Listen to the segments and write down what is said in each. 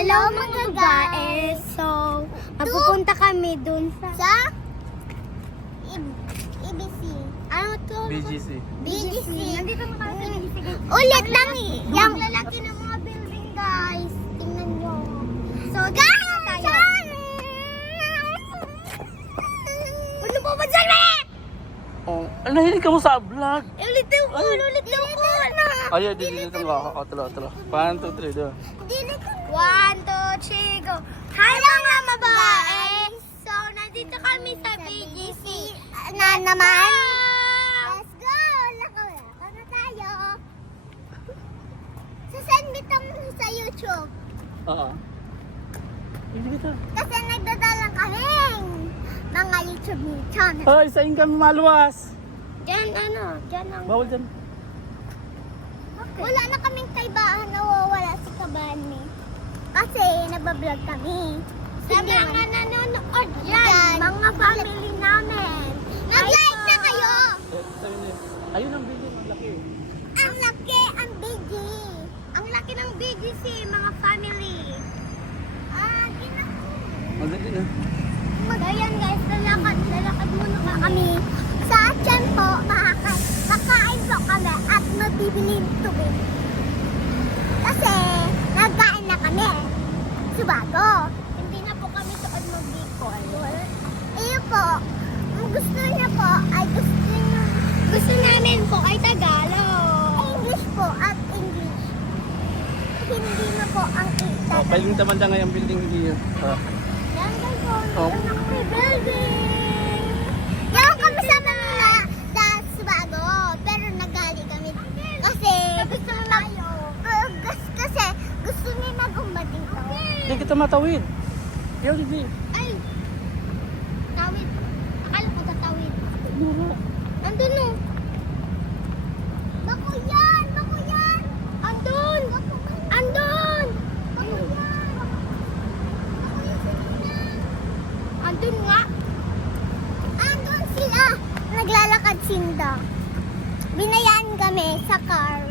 Hello mga guys! So, magpupunta kami dun sa EBC. Ano to? BGC. BGC. Nandito na kami sa BGC. Ulit lang yung lalaki ng mga building guys. Tingnan nyo. So, guys! Tayo. Ano po ba dyan? Oh, nahilig ka mo sa vlog. Ulit daw po! Ulit daw po! Ay, dito nga. Tala. 1, 2, 3, doon. 1, 2, 3, go! Hi mga mabae! So, nandito kami sa BGC na naman. Let's go! Lako na tayo. Sasend bitang sa YouTube. Oo. Hindi kita. Kasi nagdadalang kaming mga YouTube channel. Hoy, saan kami maluwas? Diyan diyan ang... Bawal dyan. Wala na kaming kaibahan, nawawala si Kabani. Kasi nabablog kami. Sa mga nanonood dyan, mga family namin. Mag-like na kayo! Ayun ang video, ang laki. Ang laki, ang BG. Ang laki ng BGC, mga family. Maganda na. Ayan guys, lalakad muna kami. Sa tiyan po, kakain po kami at mabibili ng tubig. Kasi, nagkain na kami. Subago. Hindi na po kami tuod mag-Bicol. Iyo po, ang gusto niya po ay gusto namin po ay Tagalog. English po at English. Hindi na po ang Tagalog. Pailing tamanda nga yung building here. Yan guys po, Oh. yan ang may building. Yan kami sa Manila sa Subago. Pero nagali kami. Kasi gusto nila gumbading ko. Hindi kita matawid. Yo, hindi. Ay! Tawid. Akala ko tatawid. Mura. Andun no. Bako yan! Bako yan! Andun! Andun! Bako yan! Bako yan sila. Andun nga. Andun sila. Naglalakad sinda. Binayaan kami sa car.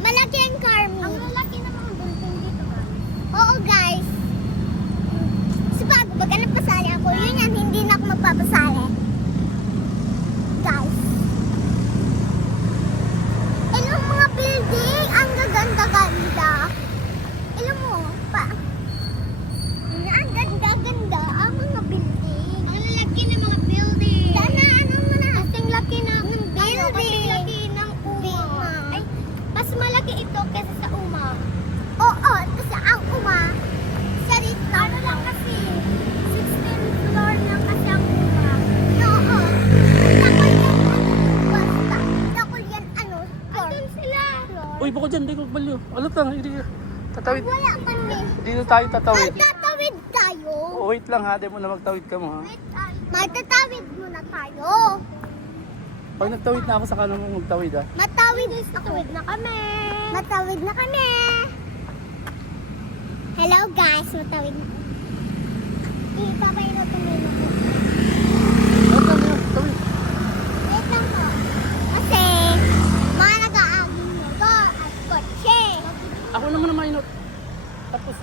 Malaki ang car mo. Ang lalaki ng mga building dito ba? Oo guys. Subago, pag nagpasali ako, yun yan, hindi na ako magpapasali. Guys. Ilang mga building, ang gaganda-ganda. Ilang mo, pa. Ang ganda-ganda, ang mga building. Ang laki ng mga building. Sana, ano mo na? Kasing laki ng building. Kasing laki ng uma. Ay, mas malaki ito kaysa sa uma. Oo, kasi ang uma, sa rito. Ano lang kasi, 16th floor lang kasi ang uma. Oo. Dakol yan, basta. Dakol yan, floor. Andun sila. Uy, bako dyan, hindi ko baliw. Alat lang, hindi ka. Tatawid. Wala kami. Dito tayo tatawid. Magtatawid tayo. Oh, wait lang ha, di mo na magtawid ka mo ha. Magtatawid muna tayo. Pag nagtawid na ako, saka na mo magtawid ha. Matawid na kami. Matawid na kami. Hello guys, matawid na. Ipapay na tumino ko. Alat lang, tawid. Wait lang po. Kasi, mga nag-aaging motor at kotse. Ako naman na mainot. Tapos,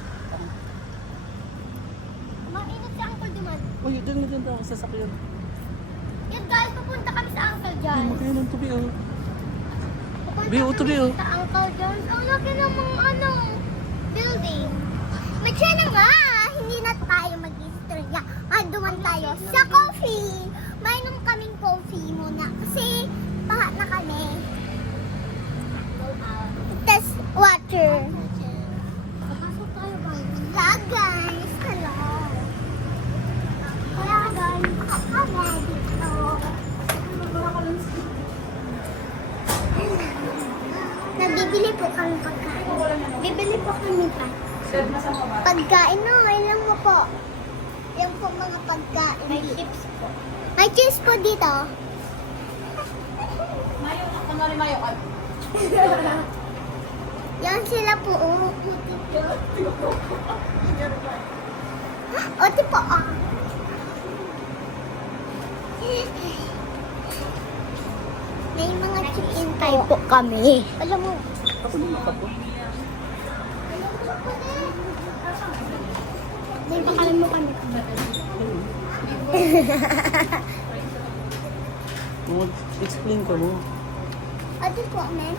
Mainit si Uncle Duman. uy, dyan ako sa sakyan. Yan guys, pupunta kami sa Uncle John. Ay, makain ng tubi oh. Pupunta Biyo, kami tubi, oh. sa Uncle John. Ang laki ng mga building. Magsya na nga, hindi na tayo mag-istorya. Duman tayo sa coffee. Mainom kaming coffee muna kasi paha na kami. Test water. Pasok tayo ba? Yeah, guys. Hello. Kaya guys, kami dito. Nabibili po kami pagkain. Bibili po kami pa. Pagkain no, may lang mo po. Yung po mga pagkain. May chips po. May chips po dito. Mayo, kunwari mayo. Yan sila po. O, tipo, May mga chicken po kami. Alam mo, Ako naman ako. Pakalan mo kami. Explain ka mo. Ate po, men.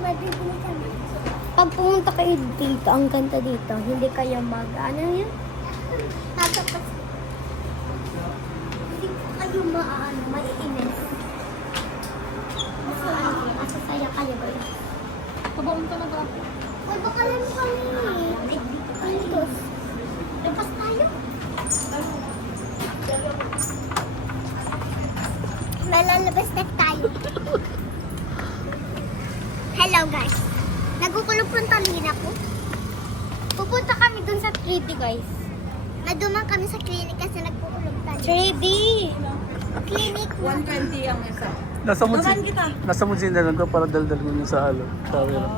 Mabibili kami. Pag pumunta kayo dito, ang ganda dito, hindi kayo ano yun? Tatapas. Hindi kayo maiinis. Masasaya kayo ba yun? Kabaon talaga ako. Ay, bakalan mo kami. Pintos. Labas tayo. May lalabas na tayo. Hello guys. Nagkukulong po ang talina ko. Pupunta kami dun sa 3D guys. Naduman kami sa clinic kasi nagkukulong tayo. 3D! Clinic na. 120 ang isa. Nasa mo Naman kita. Nasa mo sinalan ko para daldal mo sa halo. Camera.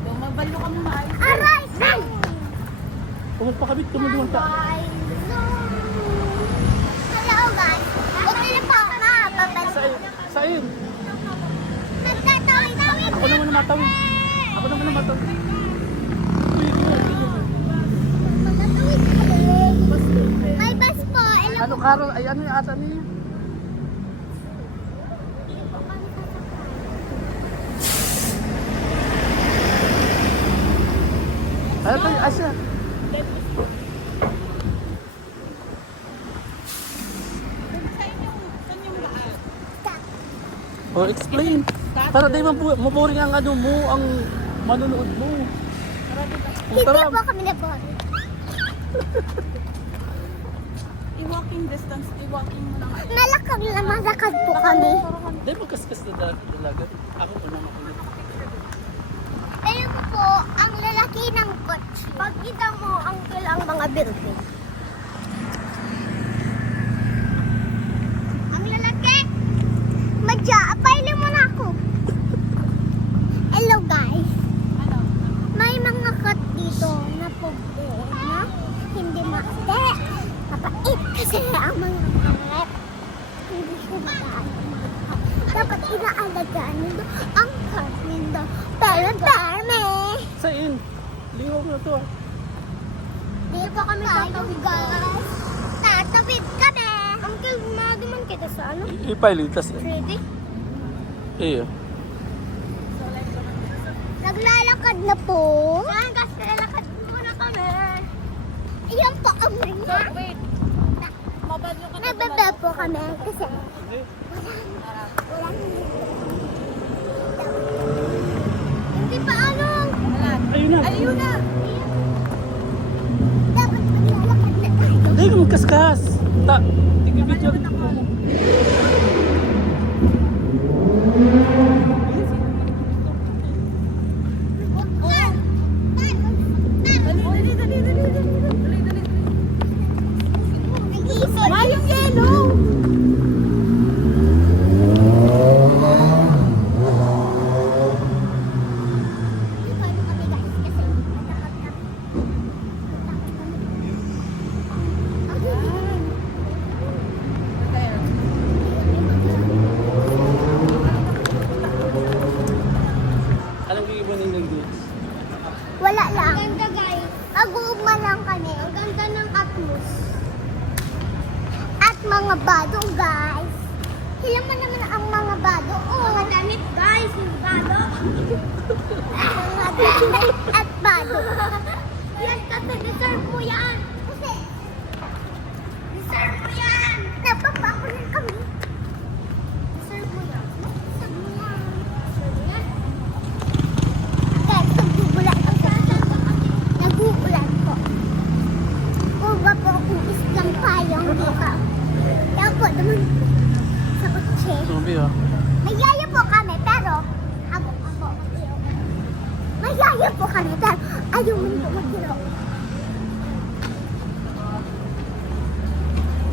Kung mabalo kami maayos. Aray! Ay! Pumapakabit ka mo doon ta. Hello guys. Okay na po. Mapapalito. Saan? Nagtatawid-tawid Ako naman namatawid. Ako naman namatawid. Magtatawid kami. May bus po. Ano Carol? Ay ano yung ata niya? Ano to yung Asya? Oh, explain. Para di maboring ang ano mo, ang manonood mo. Hindi Tara. po kami na-board. I-walking distance, i-walking mo lang. Malakad lang, malakad po kami. Di magkaskas na dalaga. Ako pa naman ako. Alam mo po, ang lalaki ng kotse. Pagkita mo, ang ang mga building. Ang lalaki! Apay mo na ako. Hello guys. May mga kat dito na problema. Hindi maate. Mapait kasi ang mga karep. Hindi ko magaan. Dapat inaalagaan nito ang kat nito. Pero dami. Saan? Liwag na to ah. Dito pa kami tatawid guys. Tatawid kami. Uncle, maduman kita sa ano? Ipilitas eh. Ready? Iyo. Naglalakad na po. Saan kasi lalakad muna kami. Iyan po ang ring. Wait. Mabalo ka na. Nagbebe po kami kasi walang hindi pa ano. Ayun na. Ayun na. Dapat maglalakad na tayo. Hindi ka magkaskas. Tingnan video. Dali, dali, dali, dali. Dali, dali. Nag-iisip. Yung yellow. Hindi pa ano kami guys kasi natakot kami. Anong gigibunin ng goods? Wala lang. Ang ganda guys. Mag-uugma lang kami. Ang ganda ng atmos. At mga bado guys. Hilang mo naman ang mga bado. Oh. Mga damit guys. Yung bado. Mga damit at bado. Yan kasi deserve mo yan. Kasi deserve mo yan. Napapakulan kami. Deserve mo yan. Deserve mo yan. Deserve mo yan. Guys, nagugulan ako. Nagugulan po. Uba po kung islang payong dito. Yan po, naman sa kotse. Tumabi ah. Mayaya po kami, pero ako. Mayaya po kami, pero ayaw mo nito magkiro.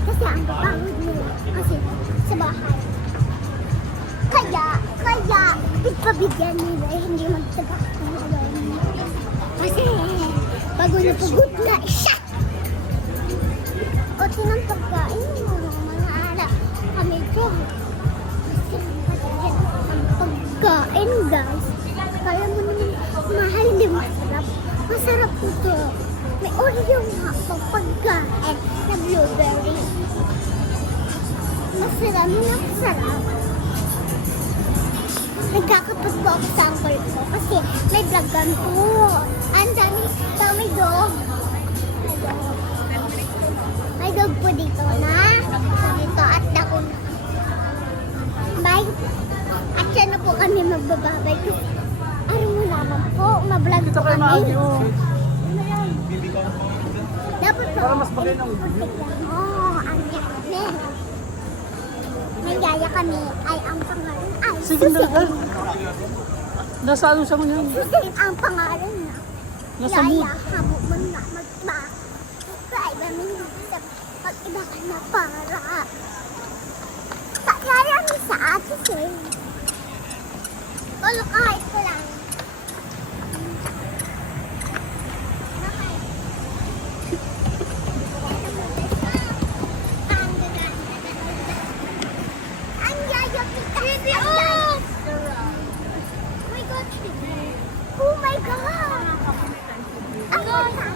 Kasi ang pangod nila. Kasi sa bahay. Kaya, pagpabigyan nila, hindi magtagak-tulong. Kasi, pagod na pagod na siya. O, tinang pagkain mo, mga anak. Kami dyan. Kasi, pagkain ang pagkain, guys. Kaya mo naman, mahal, hindi masarap. Masarap ito. May Oreo nga pang pagkain na blueberry. Masarap na masarap. Nagkakapag po ako sa uncle ko kasi may vlog po. Ang dami dog. May dog po dito na. Dito at ako. Bye. At siya na po kami magbababay kasi ano mo naman po, mablog po Kita kayo kami. maagi oh. Dapat po. Para mas maganda ang Oo, ang yaya. May yaya kami ay ang pangalan ay Sige na lang. Susin. Nasa ano siya mo yan? Susin ang pangalan na. Nasa mood. Yaya, habo mo na mag-iba. Mag-iba mag-iba ka na para. Yaya mi sa atis eh. Wala kahit ko lang. Ang yaya kita. Oh my God!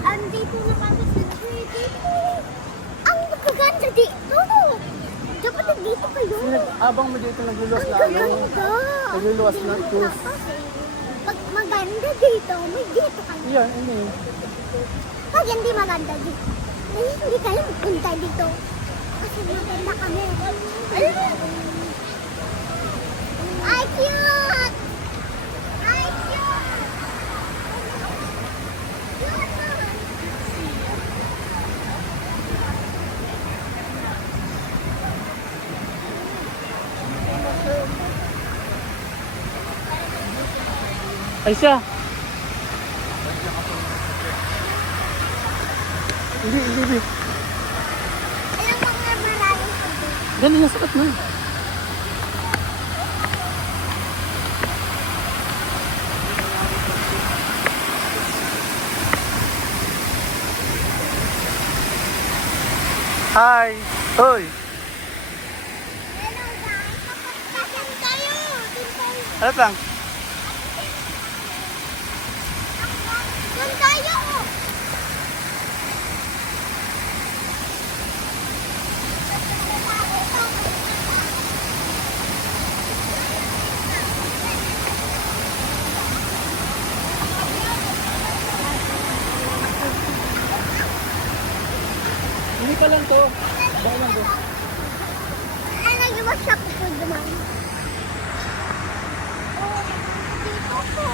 Andito na kami sa dito. Ang magaganda dito. Dapat nandito kayo. Abang mo dito nagluluwas Ang lalo. gaganda. Nagluluwas na ito. Pag maganda dito, may dito kayo. Yan, ano eh. Pag hindi maganda dito, ay hindi kayo magpunta dito. Kasi maganda kami. Ay, cute! Ay, cute! Cute naman. Ay siya. Hindi. Alam mo nga maraming tubig. Ganun yung sakat na. Hi! Hoy! Hello guys, kapag tayo. Ano lang? Doon tayo. Hindi pa lang to. Baka lang to. Ay, nag-workshop ko naman. Oh, dito po.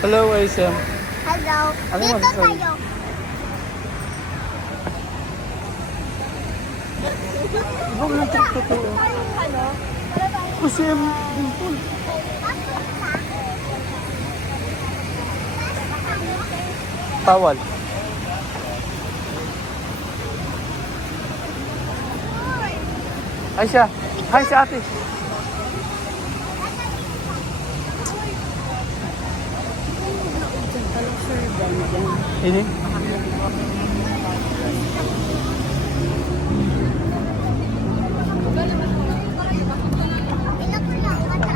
Hello, Aisem. Hello. Ano Dito mo, sorry. tayo. Huwag lang ito to. Kasi dimple. Bawal. Ay siya. Hi si ate. Ini? Ilan ko lang, mata.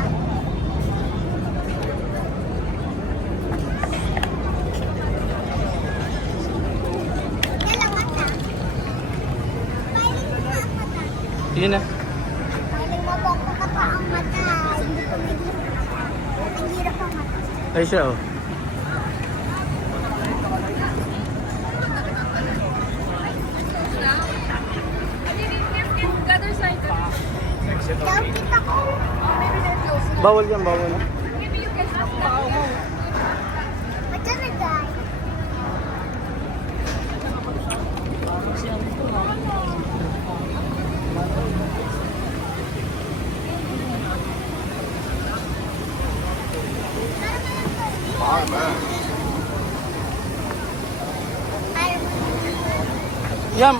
Ilan mata. Piling mo ba ang mata? Sige na. Piling mo ba kung mata ang mata? Hindi ko mahirap. Ang hirap ang mata. Ay siya oh. Daw kita ko. Bawal yan, bawal. Mata na guys. Yan.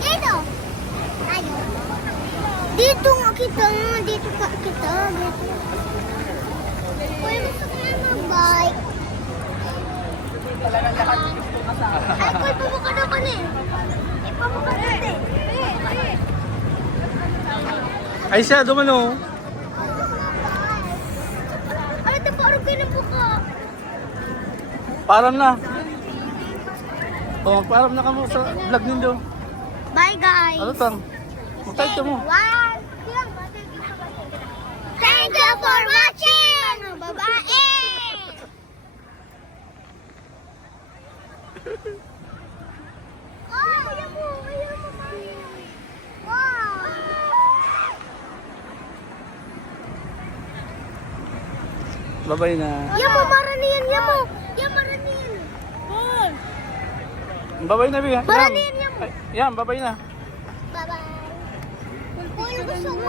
Dito. Tayo. Dito nga kita. Dito ka kita. Dito. Uy, gusto ko na mag-bike. Ay, Uy, pabuka na ka na eh. Pabuka na eh. Ay siya, dumano. Ay, ito parang kinabuka. Paalam na. O, magpaalam na ka mo sa vlog ninyo. Bye guys. Ano tang? Magtayt ka mo. Thank you for watching. Babae. Oh, ayaw mo, mami. Wow. Babay na. Yan mo, maraniyan, yan mo. Yan, maraniyan. Babay na, Bi. Maraniyan, yan mo. Yan, babay na. Bye-bye. Uy, gusto mo.